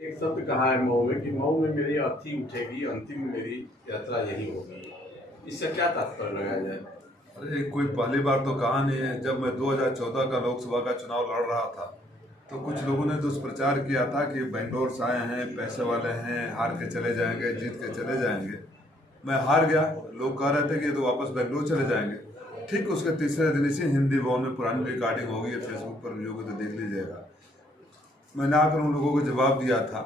एक शब्द कहा है मऊ में कि मऊ में मेरी अर्थी उठेगी, अंतिम मेरी यात्रा यही होगी। इससे क्या तात्पर्य लगाया जाए? अरे कोई पहली बार तो कहा नहीं है। जब मैं 2014 का लोकसभा का चुनाव लड़ रहा था तो कुछ लोगों ने दुष्प्रचार किया था कि बेंगलोर से आए हैं, पैसे वाले हैं, हार के चले जाएंगे, जीत के चले जाएंगे। मैं हार गया। लोग कह रहे थे कि तो वापस बेंगलोर चले जाएंगे। ठीक उसके तीसरे दिन इसी हिंदी भवन में पुरानी रिकॉर्डिंग होगी, फेसबुक पर वीडियो को तो देख लीजिएगा। मैंने आकर उन लोगों को जवाब दिया था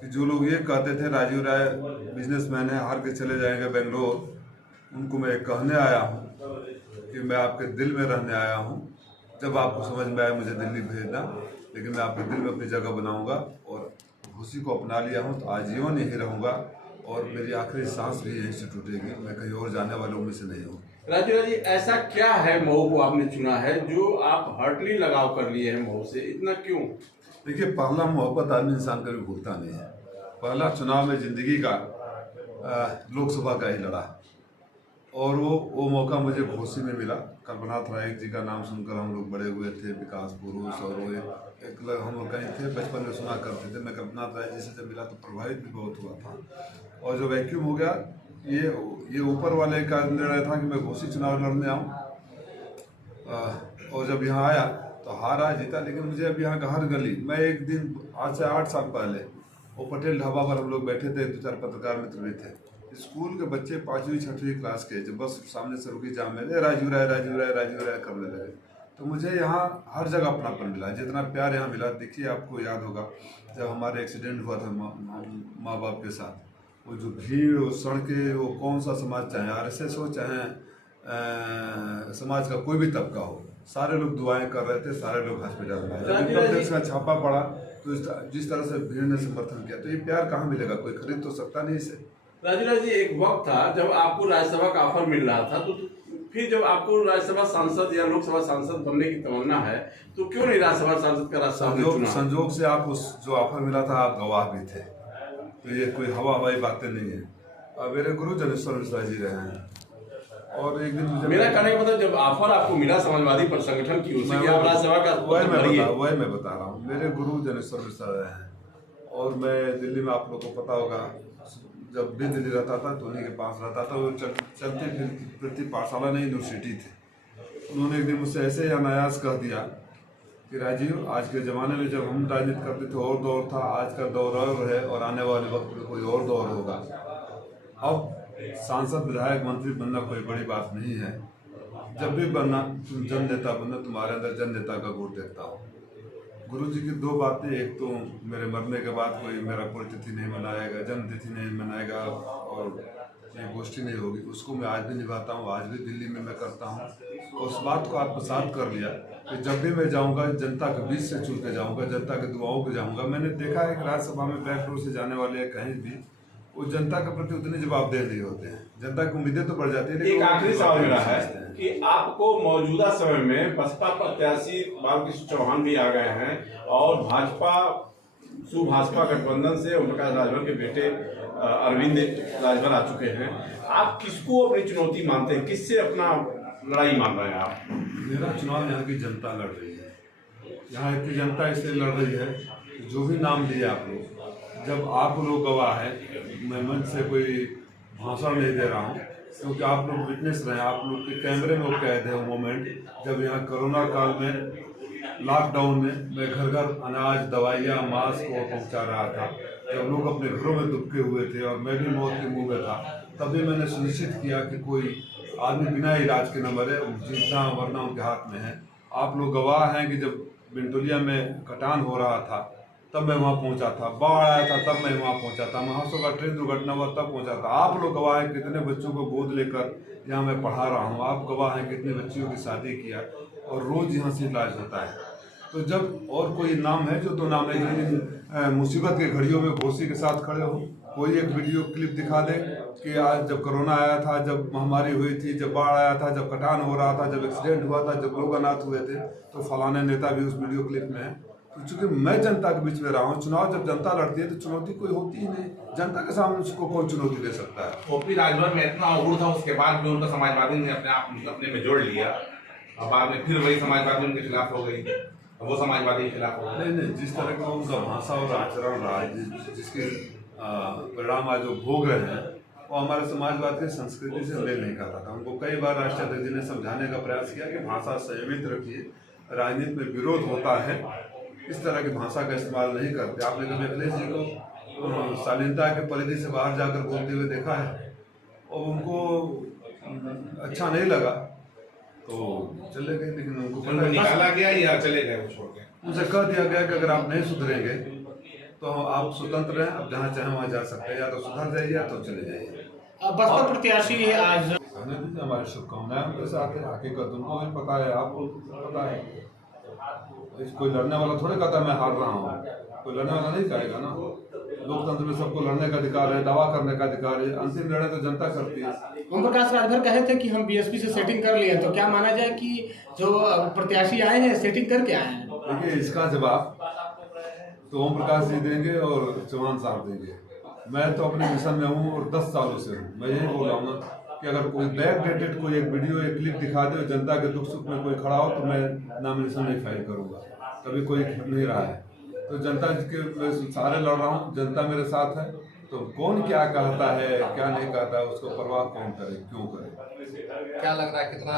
कि जो लोग ये कहते थे राजीव राय बिजनेसमैन है, हार के चले जाएंगे बेंगलोर, उनको मैं कहने आया हूँ कि मैं आपके दिल में रहने आया हूँ। जब आपको समझ में आए मुझे दिल्ली भेजना, लेकिन मैं आपके दिल में अपनी जगह बनाऊंगा और घुसी को अपना लिया हूँ तो आजीवन यहीं रहूँगा और मेरी आखिरी सांस भी यहीं से टूटेगी। मैं कहीं और जाने वालों में से नहीं हूँ। राजीव जी, ऐसा क्या है मऊ को आपने चुना है जो आप हार्टली लगाव कर लिए हैं मऊ से? इतना क्यों? देखिए, पहला मोहब्बत आदमी इंसान कभी भूलता नहीं है। पहला चुनाव में ज़िंदगी का लोकसभा का ही लड़ा और वो मौका मुझे घोसी में मिला। कल्पनाथ राय जी का नाम सुनकर हम लोग बड़े हुए थे, विकास पुरुष, और वो एक हम लोग कहीं थे बचपन में सुना करते थे। मैं कल्पनाथ राय जी से जब मिला तो प्रभावित भी बहुत हुआ था। और जो वैक्यूम हो गया, ये ऊपर वाले का निर्णय था कि मैं घोसी चुनाव लड़ने आऊँ। और जब यहाँ आया तो हारा जीता, लेकिन मुझे अब यहाँ का हर गली, मैं एक दिन आज से 8 साल पहले वो पटेल ढाबा पर हम लोग बैठे थे, 2-4 पत्रकार मित्र भी थे। स्कूल के बच्चे 5वीं 6वीं क्लास के जब बस सामने से रुकी जाम में राजीव राय राजीव राय राजीव राय करने लगे, तो मुझे यहाँ हर जगह अपनापन मिला। जितना प्यार यहाँ मिला, देखिए आपको याद होगा जब हमारे एक्सीडेंट हुआ था माँ बाप के साथ, वो जो भीड़, वो सड़कें, वो कौन सा समाज चाहे RSS हो चाहे समाज का कोई भी तबका हो, सारे लोग दुआएं कर रहे थे, सारे लोग हॉस्पिटल में आए। जब अध्यक्ष का छापा पड़ा तो जिस तरह से भीड़ ने समर्थन किया, तो ये प्यार कहाँ मिलेगा? कोई खरीद तो सकता नहीं इसे। राजीव जी, एक वक्त था जब आपको राज्यसभा का ऑफर मिल रहा था, तो फिर जब आपको राज्यसभा सांसद या लोकसभा सांसद बनने की तमन्ना है तो क्यों नहीं राज्यसभा सांसद का रास्ता? संजोग से आप उस जो ऑफर मिला था आप गवाह भी थे, तो ये कोई हवाई बातें नहीं है। मेरे गुरु जनेश्वर मिश्रा जी रहे हैं और एक दिन मुझे, मेरा कहने का मतलब, जब ऑफर आपको मिला समाजवादी पर संगठन की ओर से कि आप राज्यसभा का, वही मैं बता रहा हूँ। मेरे गुरु जनेश्वर मिश्रा रहे हैं और मैं दिल्ली में, आप लोग को पता होगा, जब भी दिल्ली रहता था तो उन्हीं के पास रहता था। वो चलती फिरती पाठशाला नहीं, यूनिवर्सिटी थे। उन्होंने एक दिन मुझसे ऐसे अनायास कह दिया कि राजीव, आज के ज़माने में जब हम राजनीति करते थे और दौर था, आज का दौर और है और आने वाले वक्त में कोई और दौर होगा। अब सांसद, विधायक, मंत्री बनना कोई बड़ी बात नहीं है। जब भी बनना, तुम जन नेता बनना, तुम्हारे अंदर जन नेता का गुण देखता हो। गुरु जी की 2 बातें, एक तो मेरे मरने के बाद कोई मेरा पुण्यतिथि नहीं मनाएगा, जन्म तिथि नहीं मनाएगा और ये गोष्ठी नहीं होगी, उसको मैं आज भी निभाता हूँ। आज भी दिल्ली में मैं करता हूँ। उस बात को आत्मसात कर लिया कि जब भी मैं जाऊँगा जनता के बीच से चुन के जाऊँगा, जनता की दुआओं पे जाऊँगा। मैंने देखा है कि राज्यसभा में बैकडोर से जाने वाले कहीं भी वो जनता के प्रति उतने जवाबदेह नहीं होते हैं। जनता की उम्मीदें तो बढ़ जाती है। एक आखिरी सवाल मेरा है कि आपको मौजूदा समय में बसपा प्रत्याशी बाबूकृष्ण चौहान भी आ गए हैं और भाजपा सुभाजपा गठबंधन से ओमप्रकाश राजभर के बेटे अरविंद राजभर आ चुके हैं। आप किसको अपनी चुनौती मानते हैं? किससे अपना लड़ाई मान रहे हैं आप? मेरा चुनाव यहाँ की जनता लड़ रही है। यहाँ की जनता इसलिए लड़ रही है, जो भी नाम लिए आप लोग, जब आप लोग गवाह हैं, मैं मंच से कोई भाषण नहीं दे रहा हूँ क्योंकि आप लोग विटनेस रहे हैं। आप लोग के कैमरे में वो कैद है वो मोमेंट जब यहाँ कोरोना काल में, लॉकडाउन में मैं घर घर अनाज, दवाइयाँ, मास्क को पहुँचा रहा था। जब लोग अपने घरों में दुबके हुए थे और मैं भी मौत के मुंह में था, तभी मैंने सुनिश्चित किया कि कोई आदमी बिना इलाज के न मरे, जीतना वरना उनके हाथ में है। आप लोग गवाह हैं कि जब बिंटोलिया में कटान हो रहा था तब मैं वहाँ पहुँचा था, बाढ़ आया था तब मैं वहाँ पहुँचा था, महासो का ट्रेन दुर्घटना हुआ तब पहुँचा था। आप लोग गवाह हैं कितने बच्चों को गोद लेकर यहाँ मैं पढ़ा रहा हूँ। आप गवाह हैं कितने बच्चियों की शादी किया और रोज़ यहाँ से इलाज होता है। तो जब और कोई नाम है, जो 2 नाम है जिन मुसीबत के घड़ियों में घोसी के साथ खड़े हो, कोई एक वीडियो क्लिप दिखा दे कि आज जब कोरोना आया था, जब महामारी हुई थी, जब बाढ़ आया था, जब कटान हो रहा था, जब एक्सीडेंट हुआ था, जब लोग अनाथ हुए थे, तो फलाने नेता भी उस वीडियो क्लिप में है। तो चूंकि मैं जनता के बीच में रहा हूँ, चुनाव जब जनता लड़ती है तो चुनौती कोई होती ही नहीं। जनता के सामने उसको कौन चुनौती दे सकता है? ओपी राजभर में इतना अवगुण था, उसके बाद भी उनका समाजवादी ने अपने में जोड़ लिया और बाद में फिर वही समाजवादी उनके खिलाफ हो गई। वो समाजवादी के खिलाफ होगा। नहीं, जिस तरह का उनका भाषा और आचरण रहा है, जिसके परिणाम आज वो भोग रहे हैं, वो हमारे समाजवाद की संस्कृति से मेल नहीं खाता था। उनको कई बार राष्ट्रीय अध्यक्ष जी ने समझाने का प्रयास किया कि भाषा संयमित रखिए, राजनीति में विरोध होता है, इस तरह की भाषा का इस्तेमाल नहीं करते। आपने कभी अखिलेश जी को शालीनता के परिधि से बाहर जाकर बोलते हुए देखा है, और उनको अच्छा नहीं लगा तो चले गए। लेकिन उनको निकाला गया या चले गए वो छोड़ के? उनसे कह दिया गया कि अगर आप नहीं सुधरेंगे तो आप स्वतंत्र हैं, आप जहाँ चाहें वहाँ जा सकते हैं, या तो सुधर जाइए या तो चले जाइए। बसपा प्रत्याशी आज हमारी शुभकामनाएं उनके साथ है। हकीकत उनको भी पता है, आपको पता है। कोई लड़ने वाला थोड़े कहता मैं हार रहा हूँ, कोई लड़ने वाला नहीं कहेगा ना। लोकतंत्र में सबको लड़ने का अधिकार है, दावा करने का अधिकार है, अंतिम निर्णय तो जनता करती है। ओम प्रकाश राजभर कहे थे कि हम बीएसपी से सेटिंग कर लिए, तो क्या माना जाए कि जो प्रत्याशी आए हैं सेटिंग करके आए हैं? देखिए, इसका जवाब तो ओम प्रकाश जी देंगे और चौहान साहब देंगे। मैं तो अपने मिशन में हूँ और 10 सालों से हूँ। मैं यही बोल रहा हूँ ना कि अगर कोई बैक डेटेड कोई एक वीडियो एक क्लिप दिखा दे, जनता के दुख सुख में कोई खड़ा हो, तो मैं नॉमिनेशन नहीं फाइल करूँगा। कभी कोई नहीं रहा है, तो जनता के मैं सारे लड़ रहा हूँ, जनता मेरे साथ है। तो कौन क्या कहता है क्या नहीं कहता है उसको परवाह कौन करे, क्यों करे? क्या लग रहा है कितना